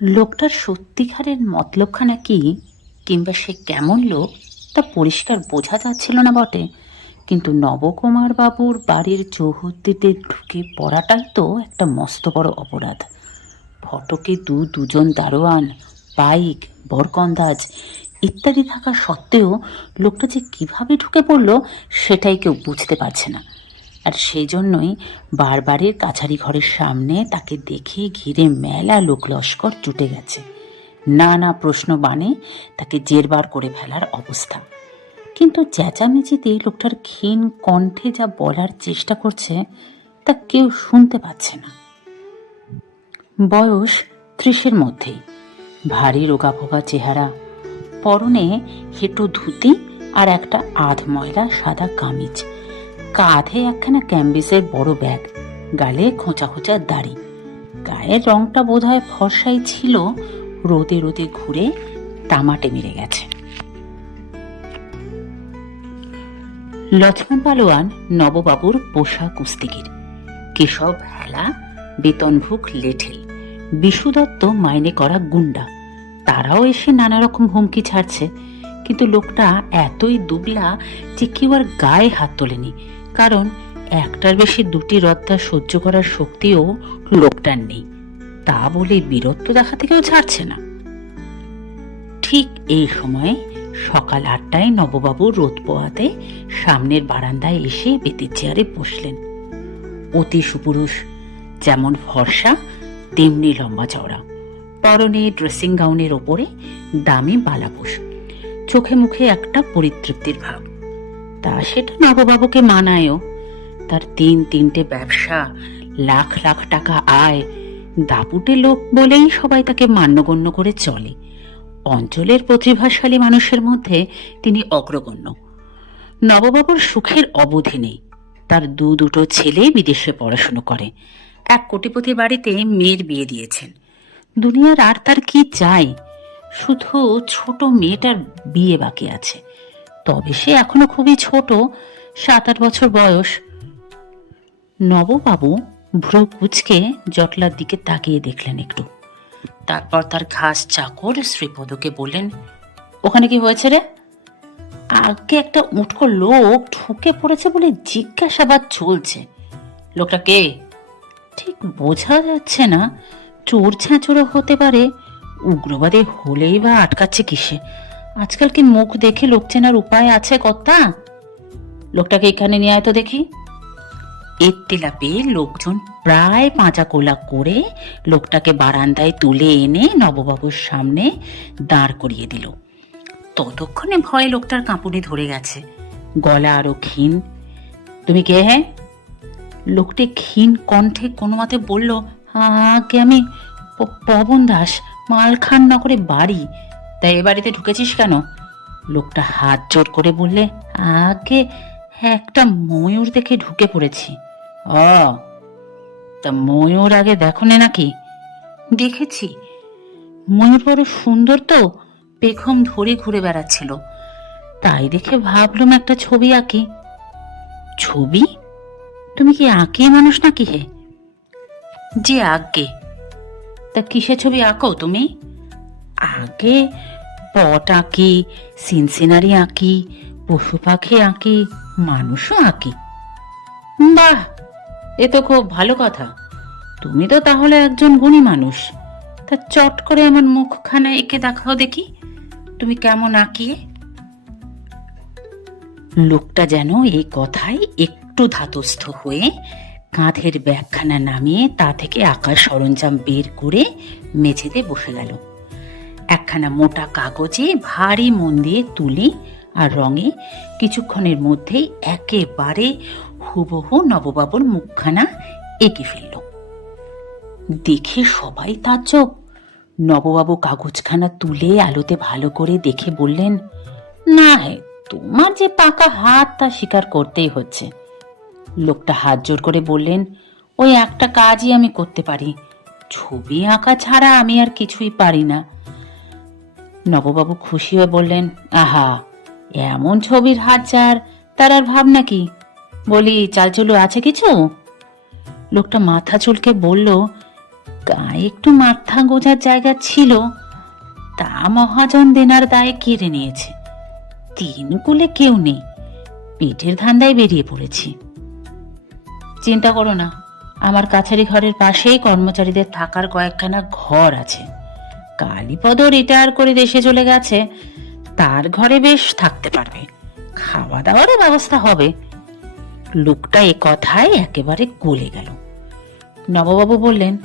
লোকটার সত্যিকারের মতলবখানা কি কিংবা সে কেমন লোক তা পরিষ্কার বোঝা যাচ্ছিল না বটে। কিন্তু নবকুমার বাবুর বাড়ির চৌহদ্দিতে ঢুকে পড়াটাই তো একটা মস্ত বড় অপরাধ। ফটকে দু দুজন দারোয়ান, বাইক, বরকন্দাজ ইত্যাদি থাকা সত্ত্বেও লোকটা যে কীভাবে ঢুকে পড়ল সেটাই কেউ বুঝতে পারছে না। আর সেই জন্যই বারবারের কাছারি ঘরের সামনে তাকে দেখে ঘিরে মেলা লোক লস্কর জুটে গেছে। নানা প্রশ্ন বানে তাকে জেরবার করে ফেলার অবস্থা। কিন্তু চেঁচামেচিতে লোকটার ক্ষীণ কণ্ঠে যা বলার চেষ্টা করছে, তা কেউ শুনতে পাচ্ছে না। বয়স ত্রিশের মধ্যেই। ভারী রোগাভোগা চেহারা, পরনে হেঁটো ধুতি আর একটা আধ ময়লা সাদা কামিজ। কাঁধে একখানা ক্যাম্বিসের বড় ব্যাগ, গালে খোঁচা খোঁচা দাড়ি। গায়ের রংটা বোধহয় ফর্সাই ছিল, রোদে রোদে ঘুরে তামাটে মেরে গেছে। লক্ষ্মণ পালোয়ান নববাবুর পোষা কুস্তিগির, কেশব হেলা বেতনভুক লেঠেল বিশু দত্ত মাইনে করা গুন্ডা, তারাও এসে নানা রকম হুমকি ছাড়ছে, কিন্তু লোকটা এতই দুবলা যে কেউ আর গায়ে হাত তোলেনি। কারণ একটার বেশি দুটি রদ্দা সহ্য করার শক্তিও লোকটার নেই। তা বলে বীরত্ব দেখা থেকেও ছাড়ছে না। ঠিক এই সময়ে সকাল আটটায় নববাবু রোদ পোয়াতে সামনের বারান্দায় এসে বেতের চেয়ারে বসলেন। অতি সুপুরুষ, যেমন ফর্সা, তেমনি লম্বা চওড়া। পরনে ড্রেসিং গাউনের ওপরে দামি বালাপোষ চোখে মুখে একটা পরিতৃপ্তির ভাব। তা সেটা নববাবুকে মানায়ও। তার তিন তিনটে ব্যবসা, লাখ লাখ টাকা আয়, দাপুটে লোক বলেই সবাই তাকে মান্যগণ্য করে চলে। অঞ্চলের প্রতিভাশালী মানুষের মধ্যে তিনি অগ্রগণ্য। নববাবুর সুখের অবধি নেই। তার দু দুটো ছেলে বিদেশে পড়াশুনো করে। এক কোটিপতি বাড়িতে মেয়ের বিয়ে দিয়েছেন। দুনিয়ার আর তার কি চাই? শুধু ছোট মেয়েটার বিয়ে বাকি আছে। তবে সে এখনও খুবই ছোট সাত আট বছর বয়স। নববাবু ভ্রু কুচকে জটলার দিকে তাকিয়ে দেখলেন একটু। তারপর তার ঘাস চাকর শ্রীপদকে বললেন, ওখানে কি হয়েছে রে? আগে একটা উটকো লোক ঢুকে পড়েছে বলে জিজ্ঞাসাবাদ চলছে। লোকটা কে? ঠিক বোঝা যাচ্ছে না। চোর ছ্যাঁচড়ো হতে পারে। উগ্রবাদী হলেই বা আটকাচ্ছে কিসে? আজকাল কি মুখ দেখে লোক চেনার উপায় আছে কর্তা? লোকটাকে এখানে নিয়ে আয় তো দেখি। এর তেলাপে লোকজন প্রায় পাঁচা কোলা করে লোকটাকে বারান্দায় তুলে এনে নববাবুর সামনে দাঁড় করিয়ে দিল। ততক্ষণে ভয়ে লোকটার কাঁপুনি ধরে গেছে। গলা আরও ক্ষীণ। তুমি কে হ্যাঁ? লোকটি ক্ষীণ কণ্ঠে কোনো মতে বলল, আগে আমি পবন দাস মালখান নগরে বাড়ি। তাই এ বাড়িতে ঢুকেছিস কেন? লোকটা হাত জোর করে বললে, আগে একটা ময়ূর দেখে ঢুকে পড়েছি। ও, তা ময়ূর আগে দেখো নে নাকি? দেখেছি। ময়ূর বড় সুন্দর তো, পেখম ধরে ঘুরে বেড়াচ্ছিল। তাই দেখে ভাবলাম একটা ছবি আঁকি। ছবি? তুমি কি আঁকি মানুষ নাকি হে? যে আঁকে তা কিসের ছবি আঁকো তুমি? আগে পট আঁকি, সিনসিনারি আঁকি, পশু পাখি আঁকি, মানুষও আঁকি। বাহ, এ তো খুব ভালো কথা। তুমি তো তাহলে একজন গুণী মানুষ। তা চট করে আমার মুখখানা এঁকে দেখাও দেখি, তুমি কেমন আঁকিয়ে? লোকটা যেন এই কথায় একটু ধাতস্থ হয়ে কাঁধের ব্যাগখানা নামিয়ে তা থেকে আঁকার সরঞ্জাম বের করে মেঝেতে বসে গেল। একখানা মোটা কাগজে ভারী মন দিয়ে তুলি আর রঙে কিছুক্ষণের মধ্যেই একেবারে হুবহু নববাবুর মুখখানা এঁকে ফেলল। দেখে সবাই তাজ্জব। নববাবু কাগজখানা তুলে আলোতে ভালো করে দেখে বললেন, না হে, তোমার যে পাকা হাত তা স্বীকার করতেই হচ্ছে। লোকটা হাত জোর করে বললেন, ওই একটা কাজই আমি করতে পারি। ছবি আঁকা ছাড়া আমি আর কিছুই পারি না। নববাবু খুশি হয়ে বললেন, আহা, এমন ছবির হাত যার তার আর ভাব নাকি বলি, চালচুলু আছে কিছু? লোকটা মাথা চুলকে বলল, গায়ে একটু মাথা গোজার জায়গা ছিল, তা মহাজন দেনার দায়ে কেড়ে নিয়েছে। তিন কুলে কেউ নেই, পেটের ধান্দায় বেরিয়ে পড়েছি। চিন্তা করো না, আমার কাছারি ঘরের পাশেই কর্মচারীদের থাকার কয়েকখানা ঘর আছে। কালীপদ রিটায়ার করে দেশে চলে গেছে। তার ঘরে বেশ থাকতে পারবে। খাওয়া দাওয়ারও ব্যবস্থা হবে। লোকটা এ কথায় একেবারে গলে গেল। নববাবু বললেন,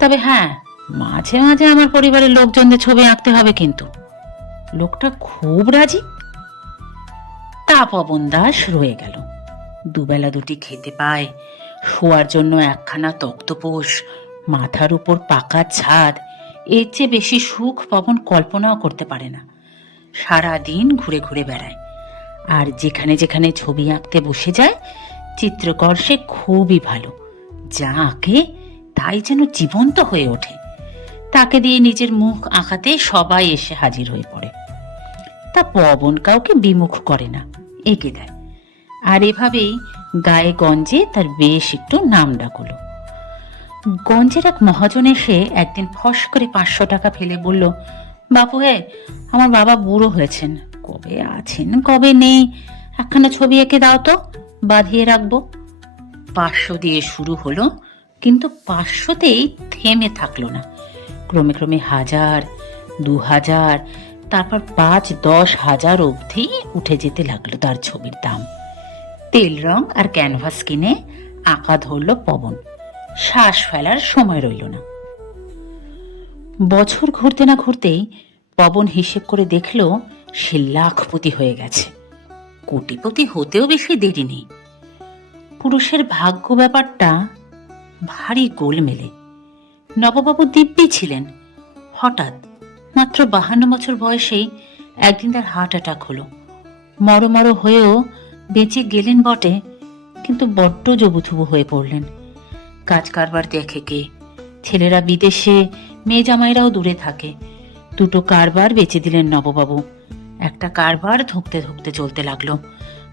তবে হ্যাঁ মাঝে মাঝে আমার পরিবারের লোকজনদের ছবি আঁকতে হবে কিন্তু। লোকটা খুব রাজি। তা পবন দাস রয়ে গেল। দুবেলা দুটি খেতে পায়। শোয়ার জন্য একখানা তক্তপোষ, মাথার উপর পাকা ছাদ এর চেয়ে বেশি সুখ পবন কল্পনাও করতে পারে না। সারা দিন ঘুরে ঘুরে বেড়ায়। আর যেখানে যেখানে ছবি আঁকতে বসে যায়, চিত্রকর সে খুবই ভালো। যা আঁকে, তাই যেন জীবন্ত হয়ে ওঠে। তাকে দিয়ে নিজের মুখ আঁকাতে সবাই এসে হাজির হয়ে পড়ে। তা পবন কাউকে বিমুখ করে না, এঁকে দেয়। আর এভাবেই গায়ে গঞ্জে তার বেশ একটু নাম ডাক হলো গঞ্জের এক মহাজন এসে একদিন ফস করে পাঁচশো টাকা ফেলে বলল, বাপু হে, আমার বাবা বুড়ো হয়েছেন। কবে আছেন, কবে নেই? একখানা ছবি এঁকে দাও তো, বাঁধিয়ে রাখব। পাঁচশো দিয়ে শুরু হলো, কিন্তু পাঁচশোতেই থেমে থাকল না। ক্রমে ক্রমে হাজার, দু হাজার, তারপর পাঁচ, দশ হাজার অবধি উঠে যেতে লাগল তার ছবির দাম। তেল রং আর ক্যানভাস কিনে আঁকা ধরলো পবন। শ্বাস ফেলার সময় রইল না। বছর ঘুরতে না ঘুরতেই পবন হিসেব করে দেখল সে লাখপতি হয়ে গেছে। কোটিপতি হতেও বেশি দেরি নেই। পুরুষের ভাগ্য ব্যাপারটা ভারী গোলমেলে। নববাবু দিব্যি ছিলেন। হঠাৎ মাত্র বাহান্ন বছর বয়সেই একদিন তার হার্ট অ্যাটাক হলো। মর মর হয়েও বেঁচে গেলেন বটে, কিন্তু বড্ড জবুথুবু হয়ে পড়লেন। কাজ কারবার দেখে কে? ছেলেরা বিদেশে, মেয়ে জামাইরাও দূরে থাকে। দুটো কারবার বেচে দিলেন নববাবু। একটা কারবার ধুঁকতে ধুঁকতে চলতে লাগল।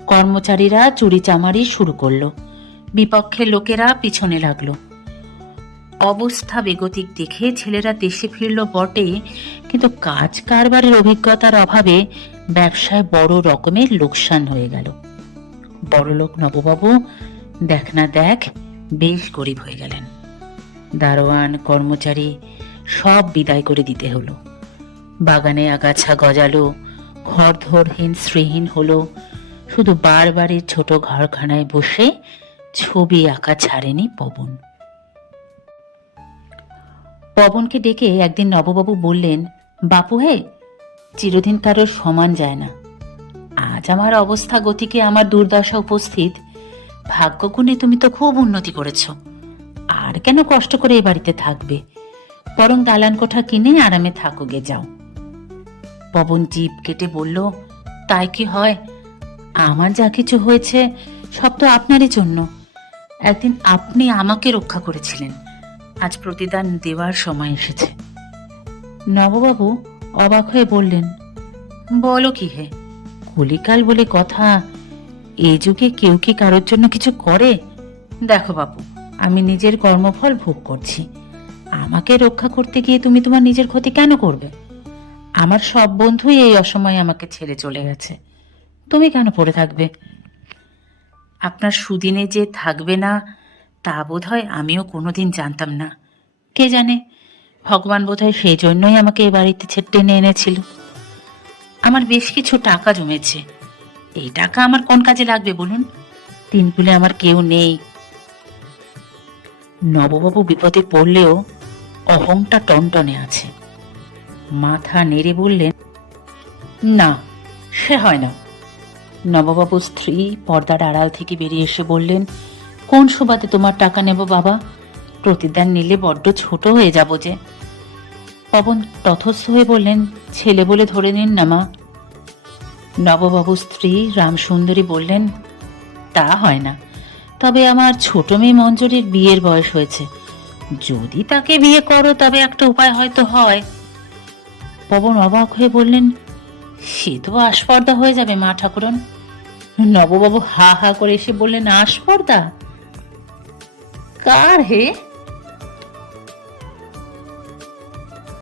কর্মচারীরা চুরি চামারি শুরু করল। বিপক্ষের লোকেরা পিছনে লাগল। অবস্থা বেগতিক দেখে ছেলেরা দেশে ফিরল বটে, কিন্তু কাজ কারবারের অভিজ্ঞতার অভাবে ব্যবসায় বড় রকমের লোকসান হয়ে গেল। বড়লোক নববাবু, দেখ না দেখ বেশ গরিব হয়ে গেলেন। দারোয়ান, কর্মচারী সব বিদায় করে দিতে হলো। বাগানে আগাছা গজালো ঘরধরহীন শ্রীহীন হলো, শুধু বারবারের ছোট ঘরখানায় বসে ছবি আঁকা ছাড়েনি পবন। পবনকে ডেকে একদিন নববাবু বললেন, বাপু হে, চিরদিন কারোর সমান যায় না। আজ আমার অবস্থা গতিকে আমার দুর্দশা উপস্থিত। ভাগ্যগুণে তুমি তো খুব উন্নতি করেছ। আর কেন কষ্ট করে এই বাড়িতে থাকবে? বরং দালান কোঠা কিনে আরামে থাকো গে যাও। পবন জিপ কেটে বলল, তাই কি হয়? আমার যা কিছু হয়েছে, সব তো আপনারই জন্য। একদিন আপনি আমাকে রক্ষা করেছিলেন। আজ প্রতিদান দেওয়ার সময় এসেছে। নববাবু অবাক হয়ে বললেন, বলো কি হে? কলিকাল বলে কথা এই যুগে কেউ কি কারোর জন্য কিছু করে? দেখো বাপু আমি নিজের কর্মফল ভোগ করছি। আমাকে রক্ষা করতে গিয়ে তুমি তোমার নিজের ক্ষতি কেন করবে? আমার সব বন্ধুই এই অসময়ে আমাকে ছেড়ে চলে গেছে। তুমি কেন পড়ে থাকবে? আপনার সুদিনে যে থাকবে না, তা বোধ হয় আমিও কোনোদিন জানতাম না। কে জানে? ভগবান বোধ হয় সেই জন্যই আমাকে এ বাড়িতে টেনে এনেছিল। আমার বেশ কিছু টাকা জমেছে। এই টাকা আমার কোন কাজে লাগবে বলুন? তিন কুলে আমার কেউ নেই। নববাবু বিপদে পড়লেও অহংটা টনটনে আছে। মাথা নেড়ে বললেন, না, সে হয় না। নববাবুর স্ত্রী পর্দার আড়াল থেকে বেরিয়ে এসে বললেন, কোন সুবাদে তোমার টাকা নেব বাবা? প্রতিদান নিলে বড্ড ছোট হয়ে যাব যে। পবন তথস্থ হয়ে বললেন, ছেলে বলে ধরে নিন না মা নববাবুর স্ত্রী রামসুন্দরী বললেন, তা হয় না। তবে আমার ছোট মেয়ে মঞ্জুরির বিয়ের বয়স হয়েছে। যদি তাকে বিয়ে করো, তবে একটা উপায় হয়তো হয়। পবন অবাক হয়ে বললেন, সে তো আস্পর্দা হয়ে যাবে, মা ঠাকুরন। নববাবু হা হা করে এসে বললেন, আস্পর্দা? কার হে?